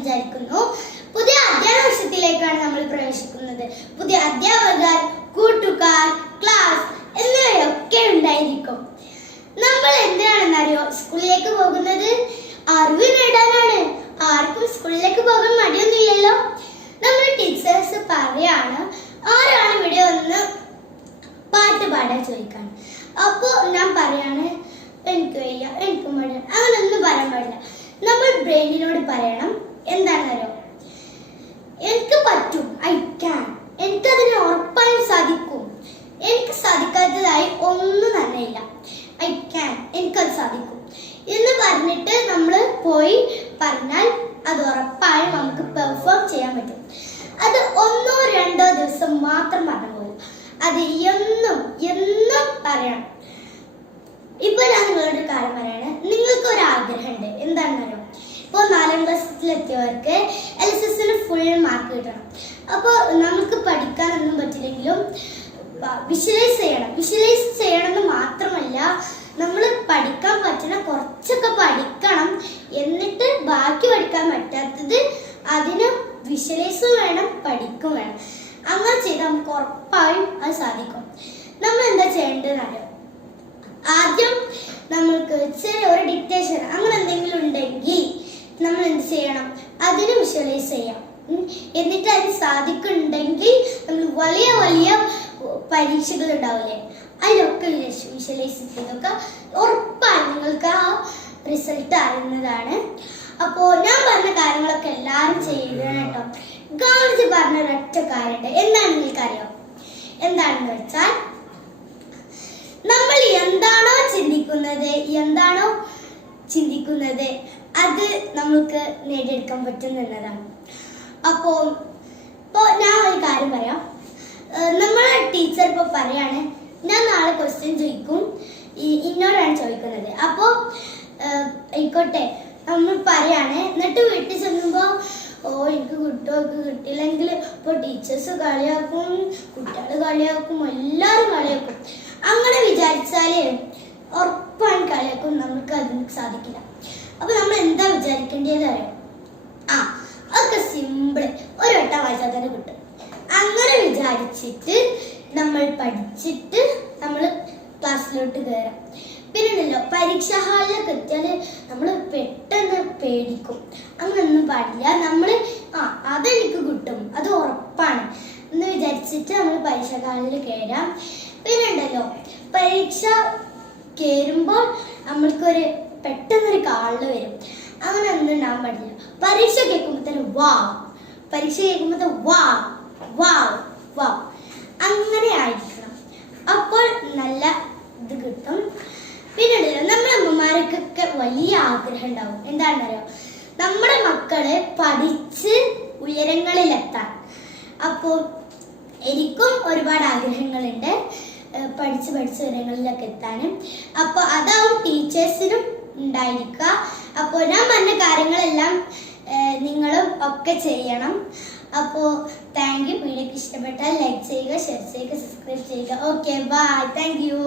വിചാരിക്കുന്നു. പുതിയ അധ്യയന വർഷത്തിലേക്കാണ് നമ്മൾ പ്രവേശിക്കുന്നത്. പുതിയ അധ്യാപകർ കൂട്ടുകാർ ക്ലാസ് എന്നിവയൊക്കെ ഉണ്ടായിരിക്കും. നമ്മൾ എന്തിനാണെന്നറിയോ? സ്കൂളിലേക്ക് പോകുന്നത് അറിവ് നേടാനാണ്. ആർക്കും സ്കൂളിലേക്ക് പോകാൻ മടിയൊന്നുമില്ലല്ലോ. നമ്മൾ ടീച്ചേഴ്സ് പറയാണ് ആരാണ് ഇവിടെ വന്ന് പാട്ട് പാടാൻ ചോദിക്കാൻ? അപ്പോൾ ഞാൻ പറയാണ് എനിക്ക് വയ്യ എനിക്ക് മടി അങ്ങനൊന്നും പറയാൻ പാടില്ല. നമ്മൾ ബ്രെയിനിനോട് പറയണം എന്താണെന്നറിയോ എനിക്ക് പറ്റും ഐ ക്യാൻ എനിക്കതിന് ഉറപ്പായും സാധിക്കും എനിക്ക് സാധിക്കാത്തതായി ഇല്ല ഐ ക്യാൻ എനിക്കത് സാധിക്കും. എന്ന് പറഞ്ഞിട്ട് നമ്മൾ പോയി പറഞ്ഞാൽ അത് ഉറപ്പായും നമുക്ക് പെർഫോം ചെയ്യാൻ പറ്റും. അത് ഒന്നോ രണ്ടോ ദിവസം മാത്രം പറഞ്ഞു പോലും അത് എന്നും എന്നും പറയണം. ഇപ്പൊ ഞാൻ നിങ്ങളോട് കാര്യം പറയാണ്. നിങ്ങൾക്ക് ഒരു ആഗ്രഹമുണ്ട് എന്താണെന്നറിയോ ഇപ്പോൾ നാലാം ക്ലാസ്സിലെത്തിയവർക്ക് എൽ എസ് എസിന് ഫുൾ മാർക്ക് കിട്ടണം. അപ്പോൾ നമുക്ക് പഠിക്കാനൊന്നും പറ്റില്ലെങ്കിലും വിഷ്വലൈസ് ചെയ്യണം. വിഷ്വലൈസ് നമ്മൾ പഠിക്കാൻ പറ്റുന്ന കുറച്ചൊക്കെ പഠിക്കണം. എന്നിട്ട് ബാക്കി പഠിക്കാൻ പറ്റാത്തത് അതിന് വിഷ്വലൈസും വേണം പഠിക്കും വേണം. അങ്ങനെ ചെയ്താൽ നമുക്ക് ഉറപ്പായും അത് സാധിക്കും. നമ്മൾ എന്താ ചെയ്യേണ്ടതെന്നറിയോ ആദ്യം നമ്മൾക്ക് ചെറിയ ഒരു ഡിക്റ്റേഷൻ അങ്ങനെ എന്തെങ്കിലും ഉണ്ടെങ്കിൽ നമ്മൾ എന്ത് ചെയ്യണം? അതിന് വിഷ്വലൈസ് ചെയ്യാം. എന്നിട്ട് അത് സാധിക്കുന്നുണ്ടെങ്കിൽ നമ്മൾ വലിയ വലിയ പരീക്ഷകൾ ഉണ്ടാവില്ലേ? അതിലൊക്കെ വിഷ്വലൈസ് ചെയ്തൊക്കെ ഉറപ്പാണ് നിങ്ങൾക്ക് ആ റിസൾട്ട് അറിയുന്നതാണ്. അപ്പോൾ ഞാൻ പറഞ്ഞ കാര്യങ്ങളൊക്കെ എല്ലാവരും ചെയ്യണം കേട്ടോ. ഗാന്ധിജി പറഞ്ഞ ഒരൊറ്റ കാര്യമുണ്ട്. എന്താണെന്ന് നിങ്ങൾക്കറിയാം? എന്താണെന്ന് വെച്ചാൽ നമ്മൾ എന്താണോ ചിന്തിക്കുന്നത് എന്താണോ ചിന്തിക്കുന്നത് അത് നമുക്ക് നേടിയെടുക്കാൻ പറ്റും എന്നതാണ്. അപ്പോൾ ഇപ്പോൾ ഞാൻ ഒരു കാര്യം പറയാം. നമ്മളെ ടീച്ചർ ഇപ്പോൾ പറയാണ് ഞാൻ നാളെ ക്വസ്റ്റ്യൻ ചോദിക്കും. ഇന്നോടാണ് ചോദിക്കുന്നത്. അപ്പോൾ ആയിക്കോട്ടെ. നമ്മൾ പറയാണ് എന്നിട്ട് വീട്ടിൽ ചെല്ലുമ്പോൾ ഓ എനിക്ക് കിട്ടുമോ എനിക്ക് കിട്ടിയില്ലെങ്കിൽ ഇപ്പോൾ ടീച്ചേഴ്സ് കളിയാക്കും കുട്ടികൾ കളിയാക്കും എല്ലാവരും കളിയാക്കും. അങ്ങനെ വിചാരിച്ചാൽ ഉറപ്പാണ് കളിയാക്കും. നമുക്ക് അതിന് സാധിക്കില്ല. അപ്പോൾ നമ്മൾ എന്താ വിചാരിക്കേണ്ടത് അറിയാം? ആ അതൊക്കെ സിമ്പിൾ ഒരു വട്ടം വായിച്ചാൽ തന്നെ കിട്ടും. അങ്ങനെ വിചാരിച്ചിട്ട് നമ്മൾ പഠിച്ചിട്ട് നമ്മൾ ക്ലാസ്സിലോട്ട് കയറാം പിന്നെ ഉണ്ടല്ലോ പരീക്ഷാ ഹാളിലൊക്കെ എത്തിയാൽ നമ്മൾ പെട്ടെന്ന് പേടിക്കും. അങ്ങനൊന്നും പാടില്ല. നമ്മൾ ആ അതെനിക്ക് കിട്ടും. അത് ഉറപ്പാണ്. എന്ന് വിചാരിച്ചിട്ട് നമ്മൾ പരീക്ഷാ ഹാളിൽ കയറാം പിന്നെ ഉണ്ടല്ലോ പരീക്ഷ കയറുമ്പോൾ നമ്മൾക്കൊരു പെട്ടെന്നൊരു കാളിൽ വരും. അങ്ങനെ ഒന്നും ഉണ്ടാവാൻ പാടില്ല. പരീക്ഷ കേൾക്കുമ്പോൾ തന്നെ വാ. പരീക്ഷ കേൾക്കുമ്പോൾ വാ. വാ വാ അങ്ങനെ ആയിരിക്കണം അപ്പോൾ നല്ല ഇത് കിട്ടും പിന്നെ ഉണ്ടല്ലോ നമ്മുടെ അമ്മമാർക്കൊക്കെ വലിയ ആഗ്രഹം ഉണ്ടാവും എന്താണെന്നറിയോ? നമ്മുടെ മക്കൾ പഠിച്ച് ഉയരങ്ങളിലെത്താൻ. അപ്പോൾ എനിക്കും ഒരുപാട് ആഗ്രഹങ്ങളുണ്ട് പഠിച്ച് പഠിച്ച് ഉയരങ്ങളിലൊക്കെ എത്താനും. അപ്പോൾ അതാവും ടീച്ചേഴ്സിനും ഉണ്ടായിരിക്കുക. അപ്പോൾ ഞാൻ പറഞ്ഞ കാര്യങ്ങളെല്ലാം നിങ്ങളും ഒക്കെ ചെയ്യണം. അപ്പോൾ താങ്ക് യു വീഡിയോക്ക് ഇഷ്ടപ്പെട്ടാൽ ലൈക്ക് ചെയ്യുക ഷെയർ ചെയ്യുക സബ്സ്ക്രൈബ് ചെയ്യുക. Okay bye thank you